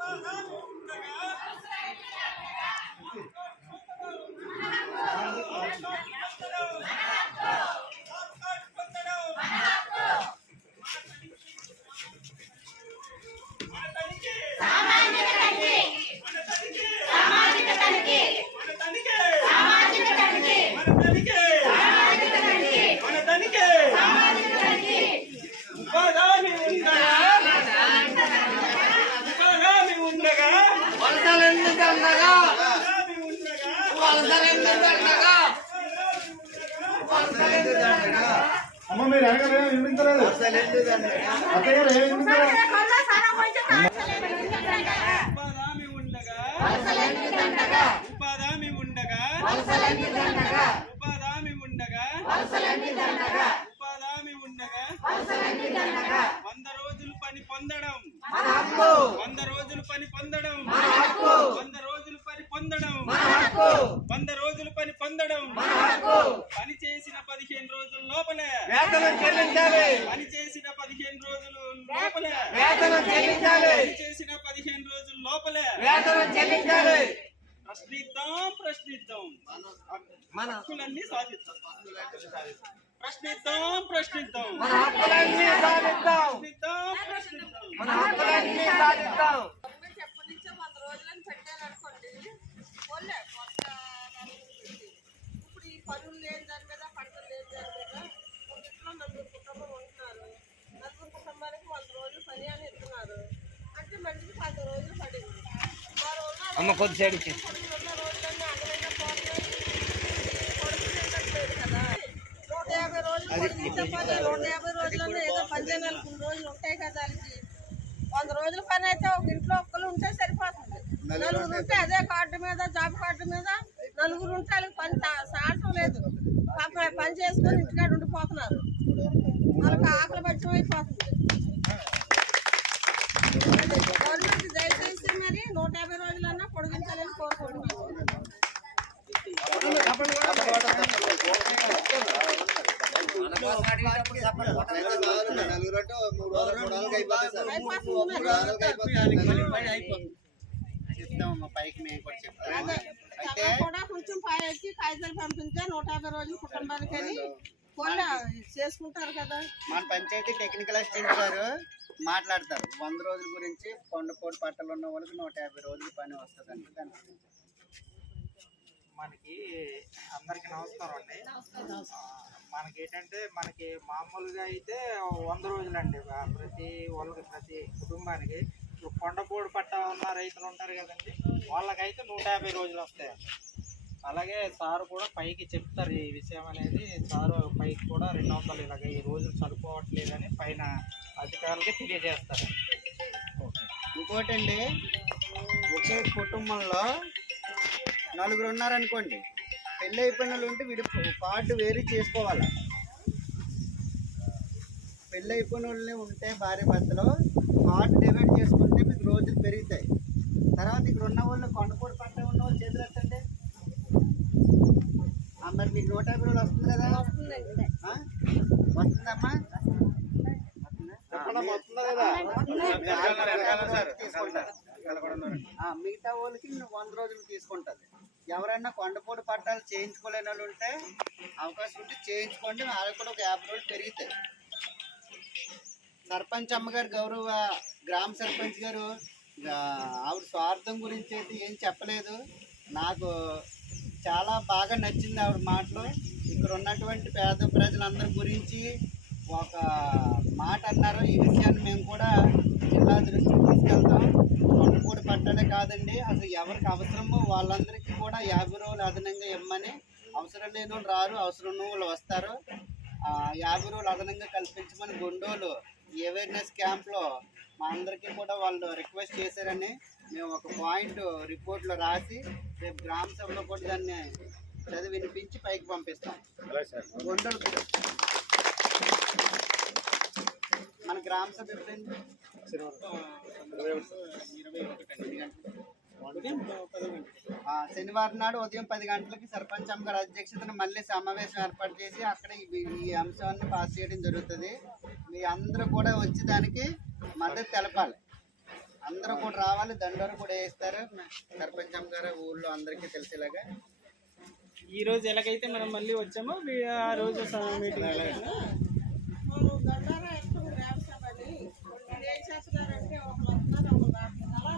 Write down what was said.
మన ఉండగా అమ్మ మీరు అనగా వినిపించలేదు అత్తయ్య గారు ఏమి వినిపించలేదు ఉపాధి ఉండగా వలసలెందుకన్నగా ఉపాధి ఉండగా వలసలెందుకన్నగా ఉపాధి ఉండగా వంద రోజులు పని పొందడం. మన హక్కు వంద రోజులు పని పొందడం. మన హక్కు వంద రోజులు పని పొందడం మన హక్కు వంద రోజులు పని పొందడం. పని చేసిన పదిహేను రోజుల లోపలే. వేతనం చెల్లించాలి. పని చేసిన పదిహేను రోజులు లోపలే. వేతనం చెల్లించాలి. పని చేసిన పదిహేను రోజుల లోపలే. వేతనం చెల్లించాలి. ప్రశ్నిద్దాం ప్రశ్నిద్దాం. మన హక్కులన్నీ సాధిద్దాం. ప్రశ్నిద్దాం ప్రశ్నిద్దాం. మన హక్కులన్నీ సాధిద్దాం. ప్రశ్నిద్దాం ప్రశ్నిద్దాం. మన హక్కులన్నీ సాధిద్దాం. రోజులు ఉంటాయి కదా దానికి. వంద రోజుల పని అయితే ఒక ఇంట్లో ఒక్కరు ఉంటే సరిపోతుంది. నలుగురు ఉంటే అదే కార్డు మీద జాబ్ కార్డు మీద నలుగురు ఉంటే వాళ్ళకి పని సాటం లేదు. పని చేసుకొని ఇంటికాడ ఉండిపోతున్నారు. వాళ్ళకి ఆకలి పచ్చం అయిపోతుంది గవర్నమెంట్ దయచేసి మరి నూట యాభై రోజులన్నా పొడిగించాలని కోరుకుంటున్నాను అయిపోతుంది. చెప్తామమ్మా పైకి మేము కూడా అయితే కొంచెం పై వచ్చి కాగితాలు నూట యాభై రోజులు కుటుంబానికి అని చేసుకుంటారు కదా మన పంచాయతీ టెక్నికల్ అసిస్టెంట్ గారు మాట్లాడతారు వంద రోజుల గురించి కొండపోటు పట్టలు ఉన్న వాళ్ళకి నూట యాభై రోజులు పని వస్తుందండి దాని గురించి. మనకి అందరికి నమస్కారం అండి మనకి ఏంటంటే మనకి మామూలుగా అయితే వంద రోజులండి. అండి ప్రతి వాళ్ళకి ప్రతి కుటుంబానికి. ఇప్పుడు కొండపోడు పట్ట ఉన్న రైతులు ఉంటారు కదండి వాళ్ళకైతే నూట యాభై రోజులు వస్తాయి. అలాగే సారు కూడా పైకి చెప్తారు ఈ విషయం అనేది. సారు పైకి కూడా రెండు వందలు ఇలాగ ఈ రోజులు సరిపోవట్లేదని పైన అధికారులకి తెలియజేస్తారు. ఇంకోటండి ఒకే కుటుంబంలో నలుగురు ఉన్నారనుకోండి పెళ్ళి అయిపోయిన వాళ్ళు ఉంటే వీడి కార్డు వేరు చేసుకోవాలి పెళ్ళి అయిపోయిన వాళ్ళని ఉంటే భార్య భర్తలో కార్డు డివైడ్ చేసుకుంటే మీకు రోజులు పెరుగుతాయి తర్వాత ఇక్కడ ఉన్న వాళ్ళు కొండపూడి పట్ట ఉన్న వాళ్ళు చేతులు ఎత్తండి మరి మీకు నూట యాభై రోజులు వస్తుంది కదా? వస్తుందమ్మా వస్తుందా? మిగతా వాళ్ళకి వంద రోజులు తీసుకుంటుంది. ఎవరైనా కొండపూడి పట్టాలు చేయించుకోలేని వాళ్ళు ఉంటే అవకాశం ఉంటే చేయించుకోండి. వాళ్ళకి కూడా ఒక యాభై రోజులు పెరుగుతాయి. సర్పంచ్ అమ్మగారు గౌరవ గ్రామ సర్పంచ్ గారు ఆవిడ స్వార్థం గురించి అయితే ఏం చెప్పలేదు. నాకు చాలా బాగా నచ్చింది ఆవిడ మాటలు. ఇక్కడ ఉన్నటువంటి పేద ప్రజలందరి గురించి ఒక మాట అన్నారు. ఈ విషయాన్ని మేము కూడా జిల్లా దృష్టికి తీసుకెళ్తాం. కొండపూడి పట్టడే కాదండి అసలు ఎవరికి అవసరమో వాళ్ళందరికీ కూడా యాభై రోజులు అదనంగా ఇమ్మని అవసరం లేని వాళ్ళు రారు అవసరం ఉన్న వాళ్ళు వస్తారు. ఆ, యాభై రోజులు అదనంగా కల్పించమని గుండోలు అవేర్నెస్ క్యాంప్లో మా అందరికీ కూడా వాళ్ళు రిక్వెస్ట్ చేశారని మేము ఒక పాయింట్ రిపోర్ట్లో రాసి రేపు గ్రామ సభలో కూడా దాన్ని చదివి వినిపించి పైకి పంపిస్తాం. గుండోలు మన గ్రామ సభ శనివారం నాడు ఉదయం పది గంటలకి సర్పంచ్ అమ్మ గారి అధ్యక్షతన మళ్ళీ సమావేశం ఏర్పాటు చేసి అక్కడ ఈ అంశాన్ని పాస్ చేయడం జరుగుతుంది. మీ అందరూ కూడా వచ్చి దానికి మద్దతు తెలపాలి. అందరూ కూడా రావాలి దండోరు కూడా వేస్తారు. సర్పంచ్ అమ్మ గారు ఊళ్ళో అందరికీ తెలిసేలాగా. ఈ రోజు ఎలాగైతే మనం మళ్ళీ వచ్చామో ఆ రోజు మీటింగ్ చేస్తున్నారంటే ఒకళ్ళు వస్తున్నారు ఒకళ్ళు అలా